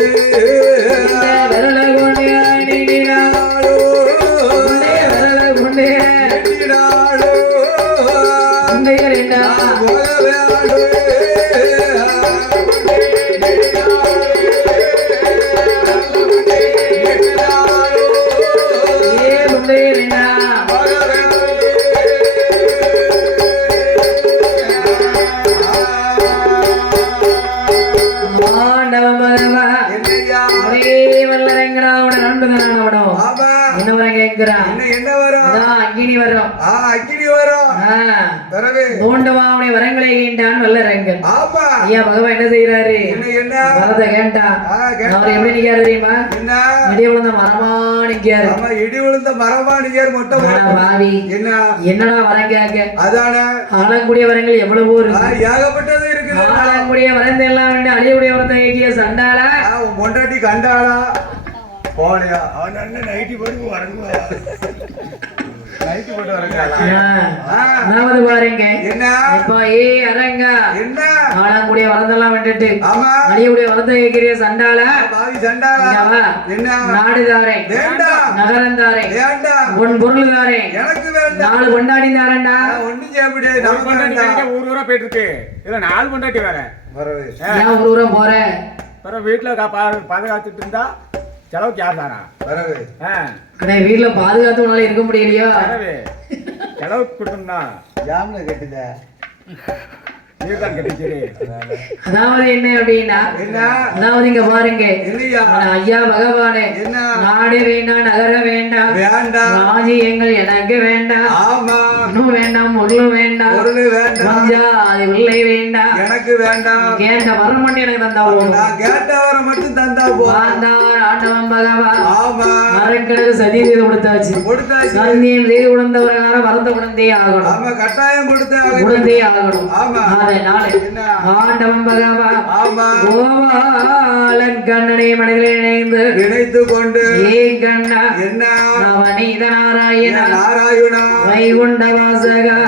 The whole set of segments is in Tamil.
நினைத்து விரல கொண்டு நீடினாளோ விரல கொண்டு நீடினாளோ என்ன வரும் அக்கினி வரும் அக்கினி வரும் தோண்டவாமனை வரங்களை ஈண்டான் வல்லரங்கன் ஆமா ஐயா பகவான் என்ன செய்யறாரு என்ன வரத கேட்டான் அவர் எப்படி நிக்காரு தெரியுமா இடி விழுந்த மரமா நிக்காரு இடி விழுந்த மரமா நிக்காரு மொட்டை பாவி என்னடா வரம் கேட்க அதான ஆளக்கூடிய வரங்கள் எவ்வளவோ இருக்கு ஏகப்பட்டது இருக்கு ஆளக்கூடிய வரந்த எல்லாம் வேண்டிய அழியக்கூடிய வரந்த கேட்கிய சண்டாளா பொண்டாட்டி கண்டாளா போலையா அவன் அண்ணன் நைட்டி போட்டு வரங்குவா நைட்டி போட்டு வரங்க பாருங்க என்ன இப்ப அரங்க என்ன ஆளக்கூடிய வரந்தெல்லாம் விட்டுட்டு அழியக்கூடிய வரந்த கேட்கிற சண்டாளா பாவி சண்டாளா என்ன நாடுதாரே வேண்டாம் நகரந்தாரே வேண்டாம் உன் பொருள் தாரே எனக்கு வேண்டாம் நாலு கொண்டாடி தாரண்டா ஒண்ணும் செய்ய முடியாது நம்ம கொண்டாடி ஊர் ஊரா போயிட்டு இருக்கு இல்ல நாலு கொண்டாட்டி வேற ஏன் ஊர் ஊரா போற பிறகு வீட்டுல பாதுகாத்துட்டு இருந்தா செலவுக்கு யார் தானா வரவே வீட்டுல பாதுகாத்து உன்னால இருக்க முடியலையோ வரவே செலவுக்கு கொடுத்தோம்னா ஜாமில கட்டுத அதாவது என்ன அப்படின்னா அதாவது இங்க பாருங்க ஐயா பகவானே நாடு வேண்டாம் நகர வேண்டாம் ராஜ்யங்கள் எனக்கு வேண்டாம் இன்னும் வேண்டாம் பொருள் வேண்டாம் அது உள்ளே வேண்டாம் எனக்கு வேண்டாம் கேட்ட வர மட்டும் எனக்கு தந்தா போதும் கேட்ட வர மட்டும் தந்தா போதும் ஆண்டவன் பகவான் அரக்கனுக்கு சதி செய்து கொடுத்தாச்சு சந்தியம் செய்து கொடுத்த பிரகாரம் வரந்த குழந்தையே ஆகணும் கட்டாயம் குழந்தையே ஆகணும் ஆண்டவன் பகவான் கோபாலன் கண்ணனை மனதில் நினைத்து கொண்டு ஏன் கண்ணா என்ன நவநீத நாராயண வைகுண்ட வாசகா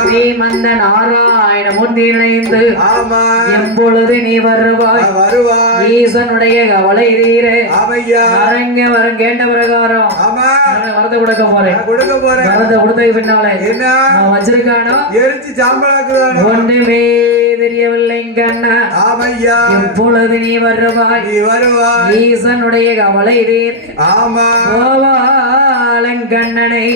ஸ்ரீமந்த நாராயண மூர்த்தி நினைந்து எப்பொழுது நீ வருவாய் ஈசனுடைய கவலை தீர அரங்க வரும் கேட்ட பிரகாரம் வரத கொடுக்க போறேன் வரத கொடுத்த பின்னாலே வச்சிருக்கானோ எரிச்சு சாம்பலாக்குறானோ ஒன்றுமே தெரியவில்லை கண்ணா எப்பொழுது நீ வருவாய் ஈசனுடைய கவலை தீர் கோபாலன் கண்ணனை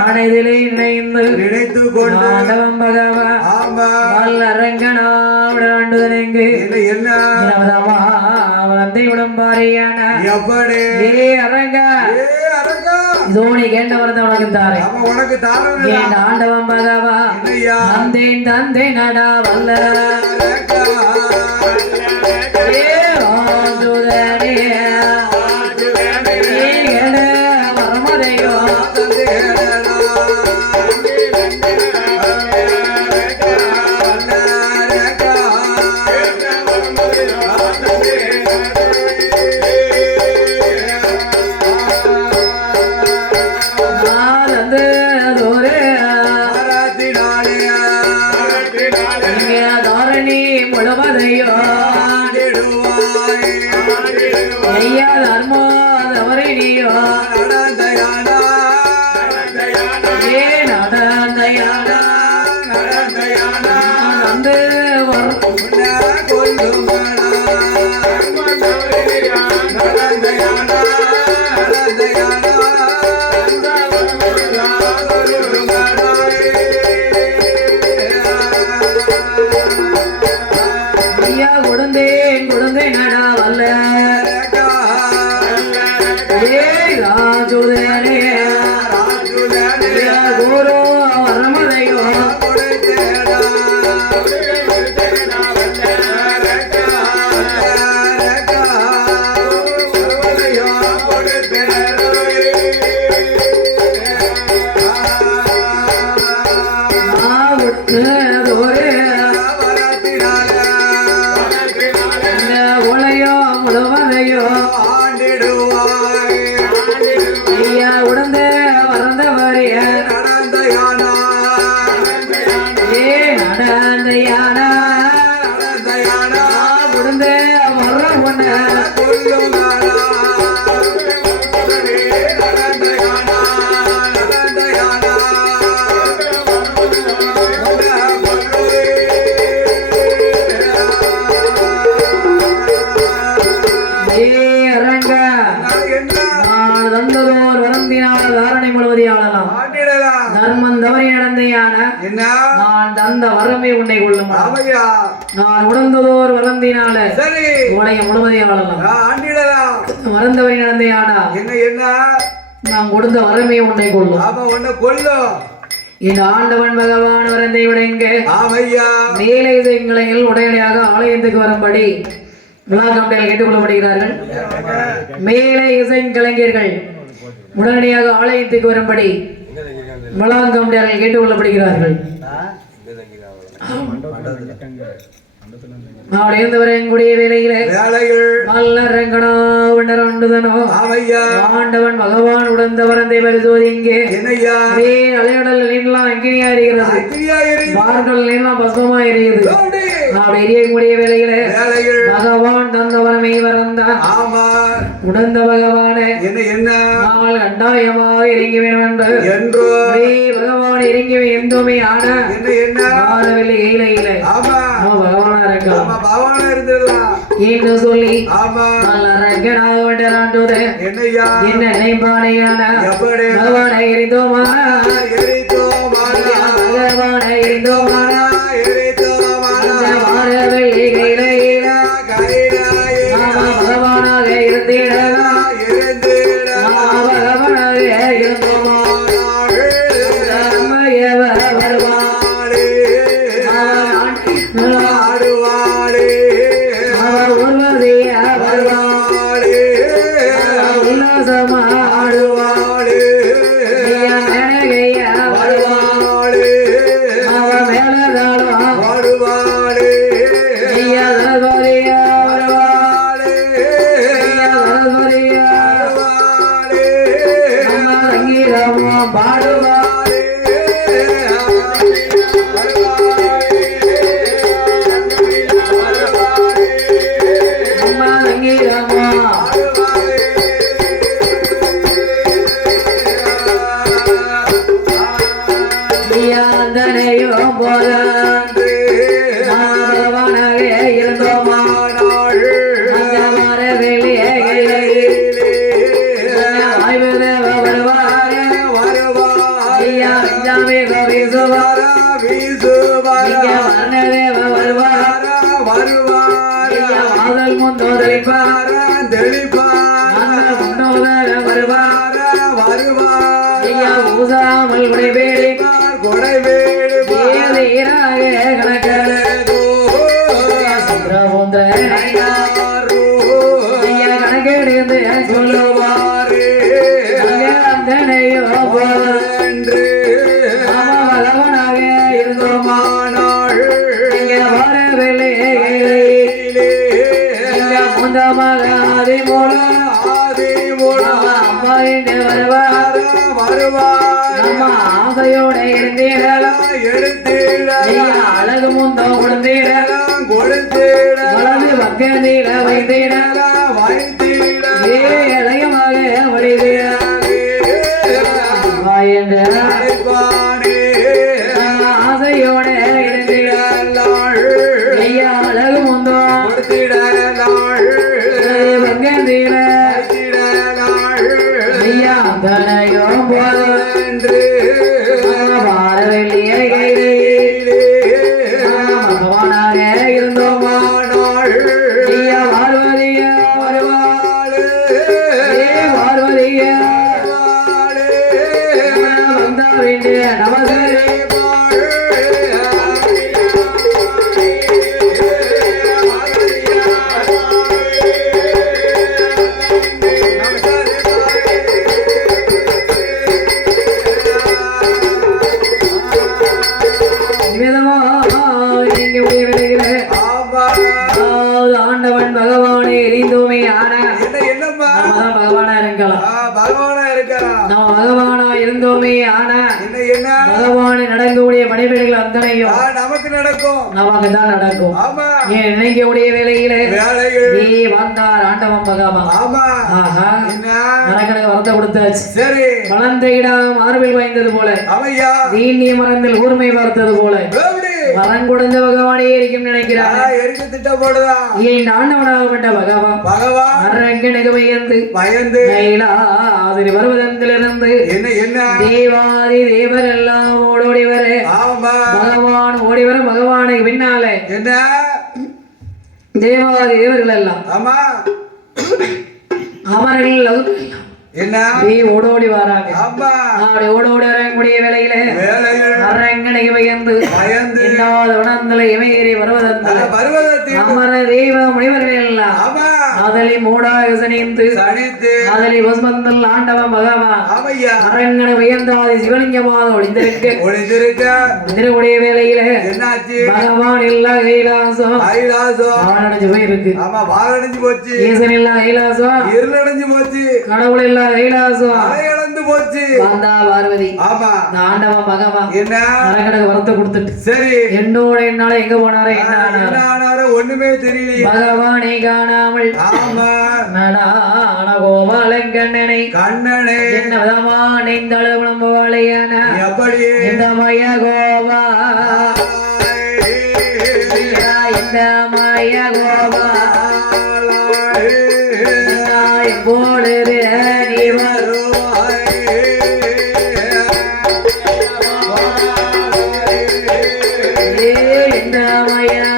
மனதிலே நினைத்து கொண்டு ஆண்டவன் பகவான் வல்லரங்கனாவுடனெங்கு வளர்ந்தை உடம்பாரியான அரங்கா இதோ நீ கேட்ட வரத உனக்கு தாரேன் ஆண்டவன் பகவா தந்தேன் நடா வல்ல வரமதையோ நடந்த யானா வரமே உன்னை கொள்ளும் ஆமையா நான் உணர்ந்ததோர் வரந்தினால சரி உடைய முழுவதையும் ஆளலாம் ஆண்டிடலாம் மறந்தவரை நடந்தே ஆனா என்ன என்ன நான் கொடுத்த வரமே உன்னை கொள்ளும் ஆமா உன்னை கொல்லும் இந்த ஆண்டவன் பகவான் வரந்தை விடைங்க ஆமையா மேலே எங்களை உடனடியாக ஆலயத்துக்கு வரும்படி விழாக்கம்பையில் கேட்டுக்கொள்ளப்படுகிறார்கள் மேலே இசை கலைஞர்கள் உடனடியாக ஆலயத்துக்கு வரும்படி விழாக்கம்பையார்கள் கேட்டுக்கொள்ளப்படுகிறார்கள் நாளை இருந்தவரை எங்களுடைய வேலையில ஆண்டவன் பகவான் உடந்த வரந்தை வருதோது இங்கே அலையடல் எல்லாம் அங்கினியா இருக்கிறது பார்கள் எல்லாம் பசுமா எரியுது அப்படி எரியக்கூடிய வேலையில பகவான் தந்த வரமை வரந்தான் உடந்த பகவான நாள் கண்டாயமாக இறங்கி வேணும் என்று பகவான் இறங்கி எந்தோமே ஆனா மாறவில்லை ஈழையில பகவானா இருக்கலாம் என்று சொல்லி என்ன நினைப்பானையான பகவானை எரிந்தோமானா பகவானை எரிந்தோமானா மாறவில்லை கையில பகவானாக இருந்திடலாம் பகவானாக இருந்தோமா அழகு முந்தோ கொடுத்தீடலாம் வலது பக்க நீட வைத்தீடலாம் இளையமாக ஆசையோட இருந்திடலாள் அழகு முந்தோ கொடுத்திடலாள் பக்க நீட ஐயா தனையும் போன்று ஆண்டவன் பகவானை எரிந்தோமே ஆனா பகவானா இருக்கலாம் நம்ம பகவானா இருந்தோமே ஆனா பகவானை நடக்கக்கூடிய பணிபெடுகள் அத்தனையும் நமக்கு நடக்கும் நமக்கு தான் நடக்கும் ஏன் நினைக்கக்கூடிய வேலையில நீ வந்தார் ஆண்டவன் பகவான் நடக்கிறது வரத்தை கொடுத்தாச்சு சரி வளர்ந்த இடம் மார்பில் வாய்ந்தது போல தீனிய மரத்தில் கூர்மை பார்த்தது போல வரம் கொடுத்த பகவானே இருக்கும் நினைக்கிறார் ஏன் ஆண்டவனாகப்பட்ட பகவான் அரங்கனுக்கு பயந்து கைலாதிரி பர்வதத்திலிருந்து தேவாதி தேவர் எல்லாம் ஓடோடி வர ஆமா பகவான் ஓடி வர பகவானுக்கு பின்னாலே என்ன தேவாதி தேவர்கள் எல்லாம் ஆமா அமர்கள் என்ன ஓடோடி வராங்க ஆமா அப்படி ஓடோடி வரக்கூடிய வேலையில அரங்கனைக்கு பயந்து பயந்து இன்னாத உணர்ந்தலை இமையேறி வருவதந்தல பருவதத்தில் அமர தெய்வ முனிவர்கள் எல்லாம் ஆமா அதலி மூடாக சனிந்து சனித்து அதலி பசுமந்தல் ஆண்டவன் பகவான் ஆமையா அரங்கனை உயர்ந்தாதி சிவலிங்கமாக ஒளிந்திருக்க ஒளிந்திருக்கூடிய வேலையில என்னாச்சு பகவான் இல்லா கைலாசம் கைலாசம் வாழடைஞ்சு போயிருக்கு ஆமா வாழடைஞ்சு போச்சு ஈசன் இல்லா கைலாசம் இருளடைஞ்சு போச்சு கடவுள் இல்லா கைலாசம் அலையளந்து போச்சு வந்தா பார்வதி ஆமா ஆண்டவன் பகவான் என்ன அரங்கனுக்கு வரத்தை கொடுத்துட்டு சரி என்னோட என்னால எங்க போனாரு என்ன என்ன ஆனாரு ஒண்ணுமே தெரியலையே பகவானை காணாமல் ஆமா நடான கோபாலங்கண்ணனை கண்ணனே என்ன விதமான இந்த அளவுளையான எப்படி இந்த மய கோபா இந்த மய கோபா எப்பொழுது நீ வருவாய் இந்த மயா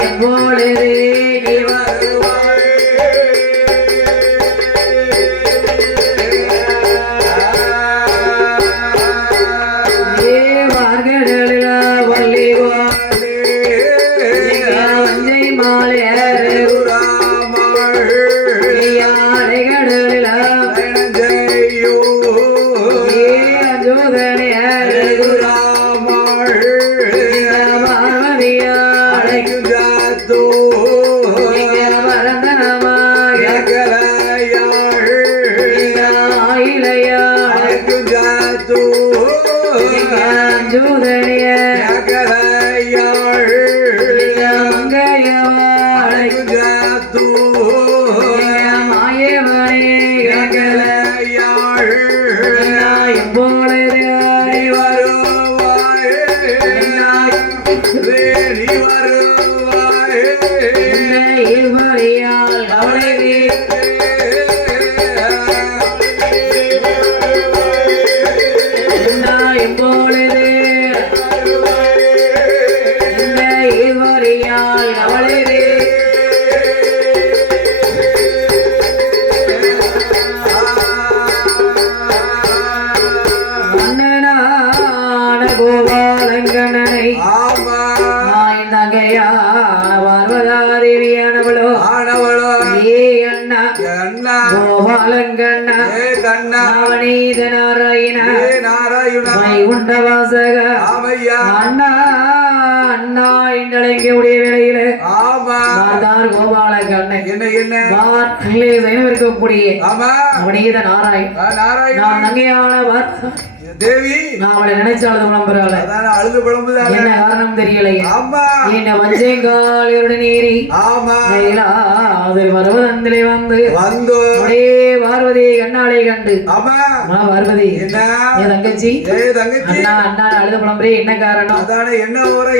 எப்பொழுது நீ வார்கடலில் வள்ளி வஞ்சை மாலை கடலில் ஜோதனை கோபாலங்கண்ணனை பார்வதாதேவியானவளோ ஏ அண்ணா கோபாலங்கண்ணா நவநீத நாராயண வைகுண்ட வாசக அண்ணா அண்ணா என்றழைக்க உடைய வேளையில கோபாலங்கண்ணன் இருக்கக்கூடிய நவநீத நாராயண நான் நங்கையான தேவி நான் அவளை நினைச்சாலும் புலம்புறாள் அழுது புலம்புதான் என்ன காரணம் தெரியலையே ஆமா என்ன வஞ்சேங்காலுடன் ஏறி ஆமா அது வருவதந்திலே வந்து அப்படியே பார்வதி கண்ணாலை கண்டு ஆமா பார்வதி என்ன என் தங்கச்சி அண்ணா அண்ணா அழுது புலம்புறே என்ன காரணம் அதான என்ன வர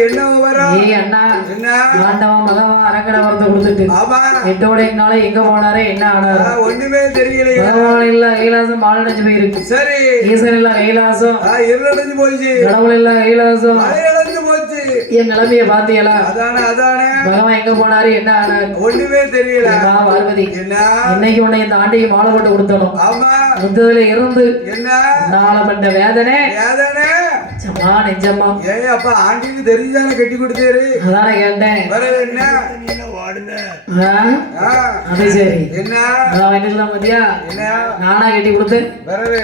ஏ அண்ணா என்ன ஆண்டவன் மகவா அரங்கட வரத்தை கொடுத்துட்டு ஆமா எட்டோட என்னால எங்க போனாரே என்ன ஆனாரு ஒண்ணுமே தெரியலையே பகவான் இல்ல கைலாசம் மாலடைஞ்சு போயிருக்கு சரி ஈசன் இல்ல கைலாசம் இருளடைஞ்சு போச்சு கடவுள் இல்ல கைலாசம் இழந்து போச்சு என் நிலைமைய பாத்தீங்களா அதானே பகவான் எங்க போனாரு என்ன ஆனாரு ஒண்ணுமே தெரியல பார்வதி என்ன இன்னைக்கு உன்னை இந்த ஆண்டைக்கு மாலை போட்டு கொடுத்தணும் ஆமா முத்ததுல இருந்து என்ன நாளை பண்ண வேதனை சம்மா நெஞ்சம்மா ஏய் அப்பா ஆண்டிக்கு தெரிஞ்சானே கட்டி கொடுத்தாரு அதானே கேட்டேன் வேற என்ன அது சரி என்ன என்ன மதியா என்ன நானா கட்டி கொடுத்து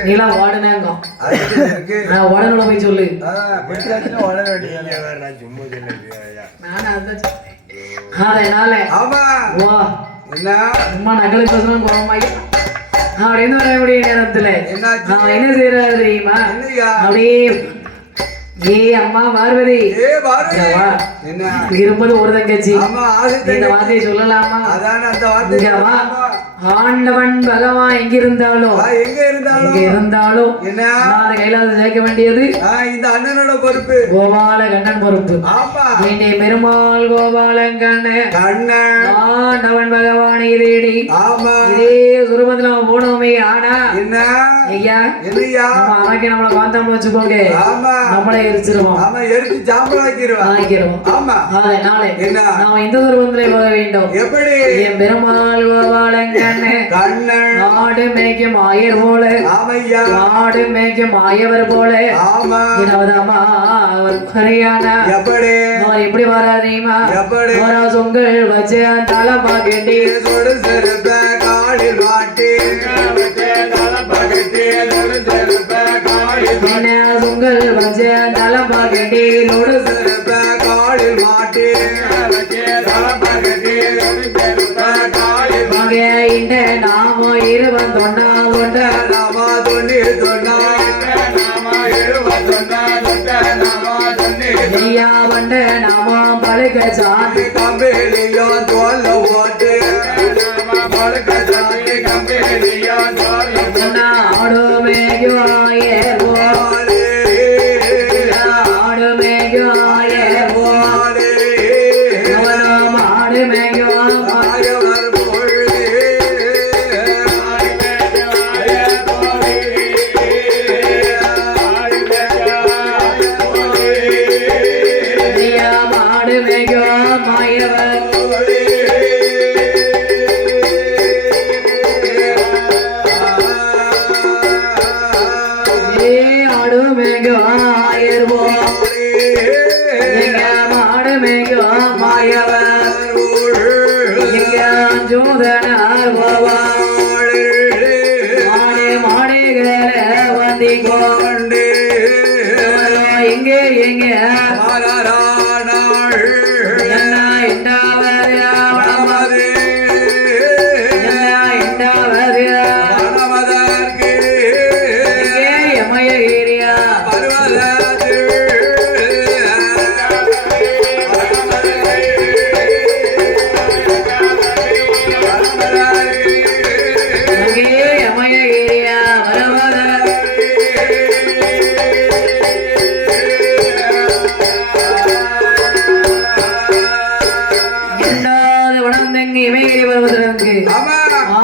நீலா வாடுனேங்க நான் உடனே போய் சொல்லு அதனால வா சும்மா நகலுக்கு பேசணும் கோமாயி அப்படின்னு வரக்கூடிய நேரத்துல அவன் என்ன செய்யறாரு தெரியுமா அப்படியே ஏ அம்மா பார்வதி இருப்பது ஒரு தங்கச்சி இந்த வார்த்தையை சொல்லலாமா ஆண்டவன் பகவான் எங்க இருந்தாலும் எங்க இருந்தாலும் என்ன கையிலாத சேர்க்க வேண்டியது இந்த அண்ணனோட பொறுப்பு, கோபால கண்ணன் பொறுப்பு. என்னை பெருமாள் கோபாலன் கண்ணன் ஆண்டவன் பகவானை தேடி இதே சுரூபத்துல அவன் போனோமே. ஆனா என்ன ஐயா என்னையா நம்ம அரைக்க நம்மளை பார்த்தோம்னு வச்சுக்கோங்க, நம்மளே எரிச்சிருவோம், எரிச்சு சாம்பல் ஆக்கிடுவோம். ஆமா அதனால என்ன நாம இந்த சுரூபத்திலே போக வேண்டும். எப்படி என் பெருமாள் கோபாலன் கண்ணன் ஆடு மேய்க்கும் ஆயர் போல, ஆடு மேய்க்கும் ஆயவர் போல எப்படி வராதீமா சொங்கள் வச்ச தலப்பா கேட்டி காலில் மாட்டி சொங்கள் வச்ச தலப்பா கேட்டி நோடு காலில் மாட்டி நாம இருவன் தொண்டா தொண்ட நாமா தொண்ணி தொண்டா நீயா வண்ட நாம பழுக்க சாமி கம்பெனியோ தோல்ல ஓட்டு பழுக்க சாமி கம்பெனியோ தோல்ல ஆடு மேயோ ஆயர் போலே, ஆடு மேயோ ஆயர் போலே, ஆடு மேயோ ஆயவர்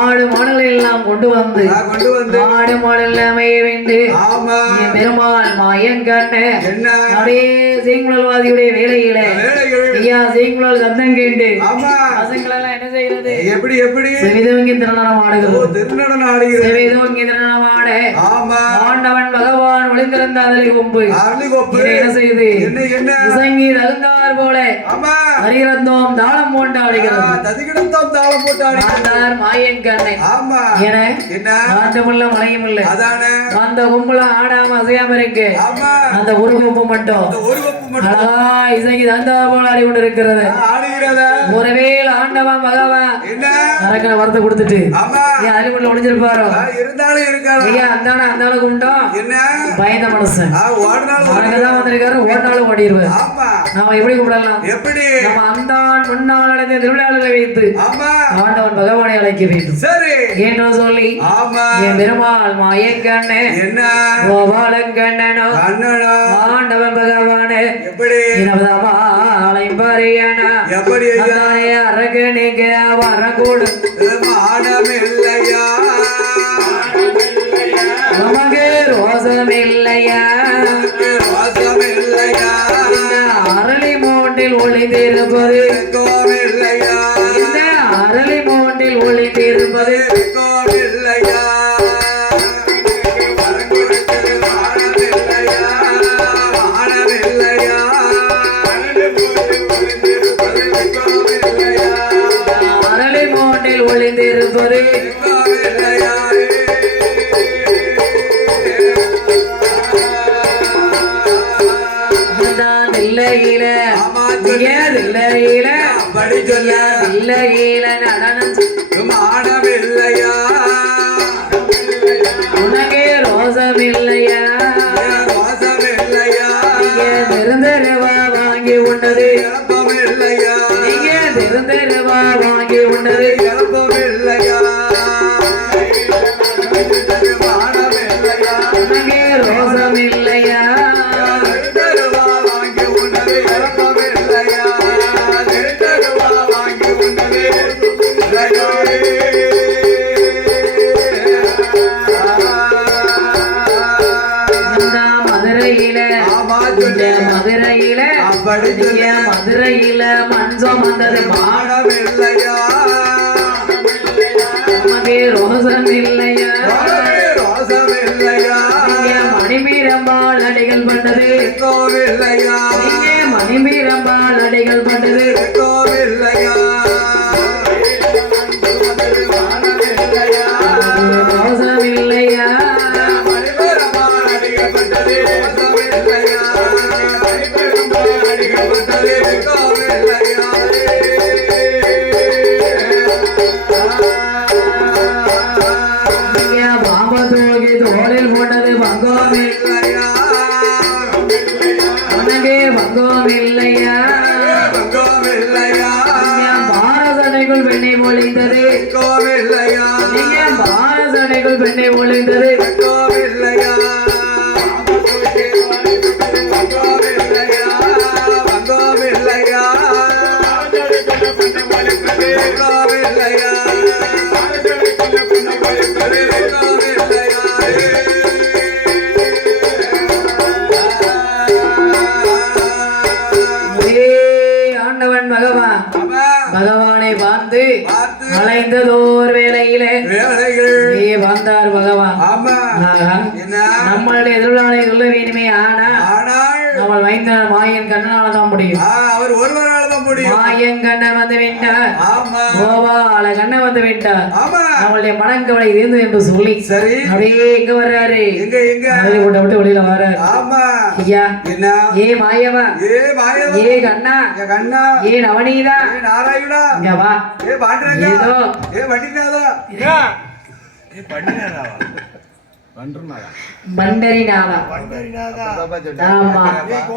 ஆடு மாடலை எல்லாம் கொண்டு வந்து ஆடு மாடல் அமைய வேண்டும். பெருமாள் மாயங்கண்ண அப்படியே செய்குழல்வாதியுடைய வேலையில ஐயா செய்குழல் சத்தம் கேட்டு பசங்கள் எல்லாம் என்ன செய்யறது, எப்படி எப்படி செவிதவங்கி திருநடம் ஆடுகிறது, திருநடம் ஆடுகிறது, செவிதவங்கி திருநடம் ஆட ஆண்டவன் பகவான் ஒளிந்திருந்த அதலை கொம்பு என்ன செய்யுது, இசங்கி தகுந்தார் போல ஹரிரந்தோம் தாளம் போட்டு ஆடுகிறது. மாயன் கண்ணை என ஆட்டமுள்ள மலையும் இல்லை, அந்த கும்பல ஆடாம அசையாம இருக்கு, அந்த ஒரு கொம்பு மட்டும் அழகா இசைக்கு தந்தா போல ஆடி கொண்டு இருக்கிறது. ஒருவேளை ஆண்டவன் பகவான் அரக்கனை வரத்தை கொடுத்துட்டு ஏன் அருகுள்ள ஒளிஞ்சிருப்பாரோ ஐயா அந்தான அந்தான கும்பிட்டோம் பயந்த மனுஷன் தான் வந்திருக்காரு, ஓட்டாலும் ஓடிடுவார். நாம எப்படி கும்பிடலாம், நம்ம அந்தான் முன்னாள் அடைந்த திருவிழாவில் வைத்து ஆண்டவன் பகவானை அழைக்க வேண்டும் என்று சொல்லி என் பெருமாள் மாயங்கண்ணே கோபாலங்கண்ணனோ ஆண்டவன் பகவானே அரகணிக்க வரக்கூடு நமக்கு ரோசமில்லையா அரளி மூட்டில் ஒளிந்திருப்பது, இந்த அரளி மூட்டில் ஒளிந்திருப்பது அரளி மூட்டில் ஒளிந்திருப்பது நடனம் ஆடமில்லையா உனக்கே ரோசமில்லையா நிரந்தரவா வாங்கி உண்டது, நீங்க நிரந்தரவா வாங்கி உண்டது இல்லையா மஞ்சம் வந்தது மாடம் இல்லையா நமக்கு ரோசம் இல்லையா ரோசம் இல்லையா மணிமீரம்பால் அடிகள் பண்ணது கோவில்லையா இங்கே மணிமீரம்பால் அடிகள் பண்ணது கோவில்லையா ரோசம் இல்லையா பாம்பத்தோகி தோளில் போட்டது பங்கம் இல்லையா உனக்கு பங்கம் இல்லையா பாரசடைக்குள் பெண்ணை பொழிந்தது நீங்க பாரசடைக்குள் பெண்ணை பொழிந்தது ஆண்டவன் பகவான் பகவானை பார்த்து அலைந்ததோர் வேளையிலே வந்தார் பகவான் நம்மளுடைய எதிர்காலை சொல்ல வேணுமே ஆனால் நம்ம வைந்த மாயன் கண்ணனால தான் முடியும் அவர் ஒருவரால தான் முடியும் மாயன் கண்ணன் வந்து விட்டார் ஆமா கோபால கண்ணன் வந்து விட்டார் ஆமா நம்மளுடைய மனக்கவலை இருந்து என்று சொல்லி சரி அப்படியே எங்க வர்றாரு எங்க வெளியில போட்ட விட்டு வெளியில வர்றாரு ஆமா ஐயா என்ன ஏ மாயவா ஏ கண்ணா கண்ணா ஏ நவநீதா ஏ நாராயணா இங்க வா ஏ பாண்டரங்கா ஏதோ ஏ வண்டிநாதா ஏ பண்டிநாதா பண்டரிநாதா ஆமா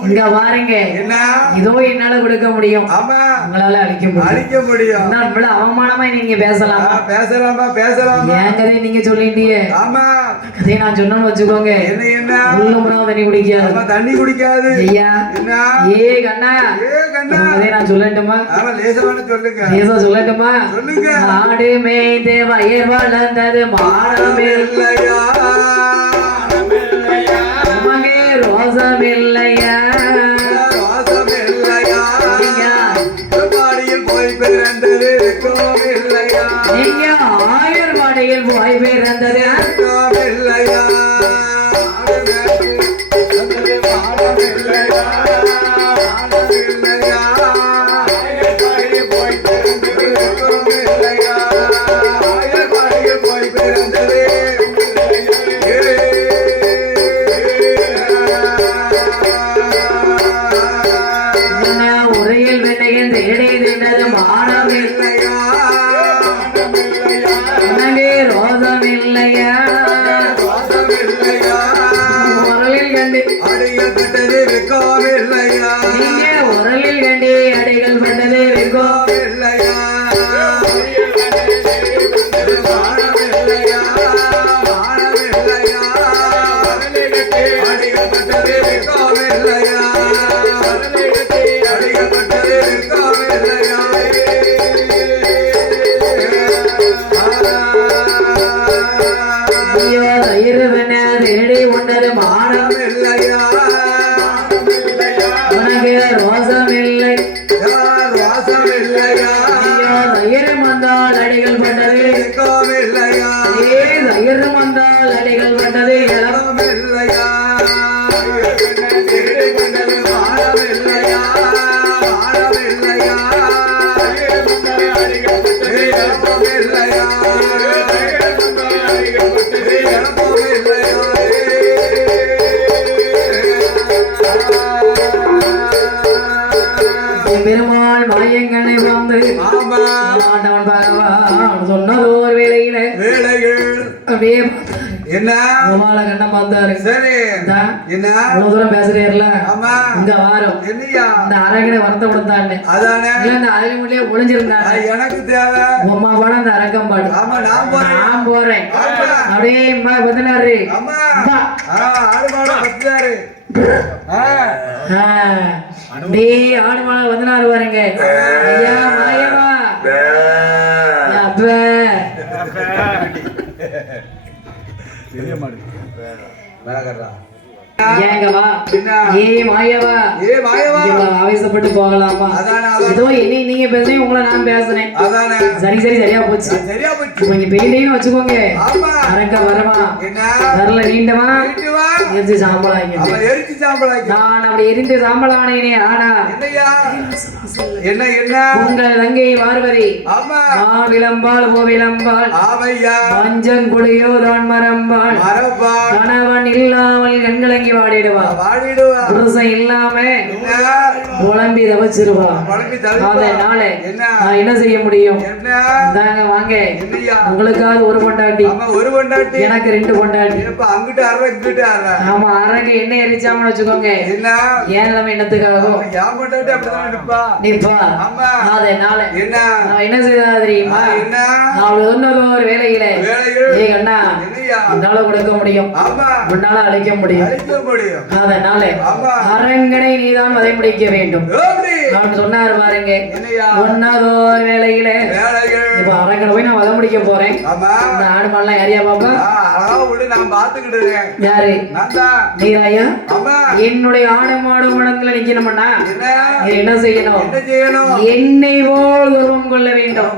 இங்க பாருங்க இதோ என்னால கொடுக்க முடியும் உங்களால அழிக்க முடியும் இவ்வளவு அவமானமா நீங்க பேசலாமா என் கதையை நீங்க சொல்லிட்டீங்க கதையை நான் சொன்னேன்னு வச்சுக்கோங்க உள்ளும் தண்ணி குடிக்காது ஐயா ஏ கண்ணா கதையை நான் சொல்லட்டுமா லேசா சொல்லட்டுமா ஆடு மேய்ந்து வயர் வளர்ந்தது மாடம் இல்லையா ரோசம் இல்லையா போய் பிறந்தது கோவில்லையா நீங்க ஆயர்வாடியில் போய் பிறந்தது கோவில்லையா பெருமாள் மாயங்கனை வந்து ஆண்டவன் பகவான் சொன்னதோர் வேளையில அப்படியே என்ன கோபால கண்ணன் பார்த்தாரு சரி என்ன இவ்வளவு தூரம் பேசுறீர்ல ஆமா இங்க வாரம் என்னையா இந்த அரங்கனை வரத்த கொடுத்தாங்க அதானே இல்ல இந்த அரை முடியே ஒளிஞ்சிருந்தாங்க எனக்கு தேவை உமா பாடம் அந்த அரங்கம் பாடு ஆமா நான் போறேன் அப்படியே பதினாறு ஆமா ஆடு பாடம் 16 அப்படியே ஆடு மாலை 16 பாருங்க ஐயா மாயமா பெரிய மாடு மேலகறா ஏங்க வா என்ன? ஏ மாயவா ஏ மாயவா இவ்வளவு ஆவேசப்பட்டு போகலாமா? அதானே ஏதோ என்னை நீங்க பேசுறீங்க, உங்களை நான் பேசுறேன். அதானே சரியா போச்சு. சரியா போச்சு. இப்ப இங்க பெயிண்டிங்னு வச்சுக்கோங்க. ஆமா அரங்க வரமா என்ன வரல நீண்டமா வீட்டு வா எரிஞ்சு சாம்பலாங்க. அவன் எரிச்சு சாம்பலாக்கி நான் அப்படி எரிந்து சாம்பலானேனே. ஆனா என்னையா என்ன என்ன உங்கள் தங்கை பார்வதி ஆமா விளம்பால் போ விளம்பால் ஆமையா பஞ்சங்குடியோ தான் மரம்பால் மரப்பா கணவன் இல்லாமல் கண்கலங்கி வாடிடுவா. வாடிடுவா புருஷன் இல்லாம என்ன புலம்பி தவச்சிருவா. குழம்பி தவிப்பா அதனால என்ன நான் என்ன செய்ய முடியும்? என்ன இந்தாங்க வாங்க. என்னையா உங்களுக்காவது ஒரு பொண்டாட்டி, ஆமா ஒரு பொண்டாட்டி எனக்கு 2 பொண்டாட்டி. இப்ப அங்கிட்டு அரை இங்கிட்டு அரை ஆமா அரங்க என்ன எரிச்சாமன்னு வச்சுக்கோங்க. என்ன ஏன் நிலைமை என்னத்துக்காகும் என் பொண்டாட்டி அப்படிதான் நிப்பா நிப்பா. ஆமா அதனால என்ன நான் என்ன செய்தா தெரியுமா? என்ன அவள் சொன்னதோ ஒரு வேலையில வேலைகள் ஏய் அண்ணா என்னையா உன்னால கொடுக்க முடியும், ஆமா உன்னால அழைக்க முடியும். அழிக்க முடியும் அதனால ஆமா அரங்கனை நீதான் வதை முடிக்க வேண்டும். எப்படி அவன் சொன்னாரு பாருங்க. என்னையா ஒன்னாதோ ஒரு வேலையில வேலைகள் இப்ப அரங்கனை போய் நான் வதை முடிக்க போறேன். ஆமா இந்த ஆடு மாடெல்லாம் யாரையா பாப்பா? அழகா விடு நான் பாத்துக்கிட்டு இருக்கேன் யாரு? நான் தான் நீராயா? ஆமா என்னுடைய ஆடு மாடு மடத்துல நிக்கணும்னா என்ன நீ என்ன செய்யணும்? என்ன செய்யணும் என்னை போல் உருவம் கொள்ள வேண்டும்.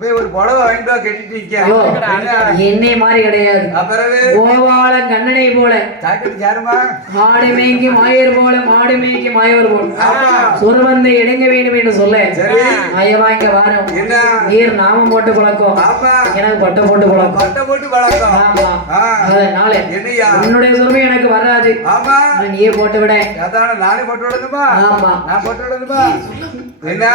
போய் ஒரு புடவை வாங்கிட்டு வா, கட்டிட்டு ஓ, நிக்க என்னை மாதிரி கிடையாது. அப்புறவே கோபால கண்ணனை போல ஜாக்கெட் யாருமா ஆடு மேய்க்கு மாயர் போல மாடு மேய்க்கு மாயவர் போல ஆமா சுரவந்தை இணங்க வேண்டும் என்று சொல்ல சரி ஐயவா இங்க வாரம் என்ன நீர் நாமம் போட்டு பழக்கம், ஆமா எனக்கு பட்டை போட்டு பழக்கம். பட்டை போட்டு வளர்க்கும் ஆமா ஆ. அதனால என்னையா உன்னுடைய சுரமை எனக்கு வராது, ஆமா நீயே போட்டு விட. அதான நானே போட்டு விடணுமா ஆமா நான் போட்டு விடணுமா என்ன